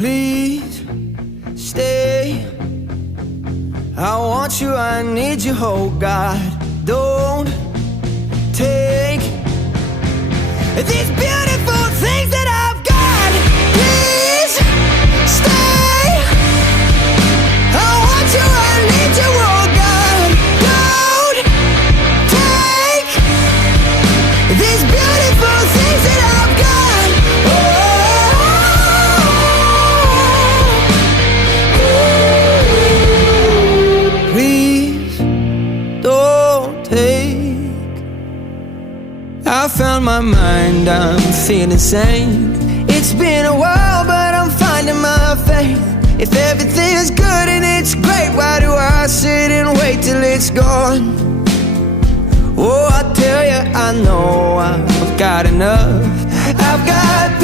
Please stay. I want you, I need you, oh God. Don't take these beautiful things that I've got. Please stay. I want you, I need you, oh God. Don't take these beautiful things that I've got. Please don't take. I found my mind, I'm feeling sane. It's been a while, but I'm finding my faith. If everything's good and it's great, why do I sit and wait till it's gone? Oh, I tell you, I know I've got enough. I've got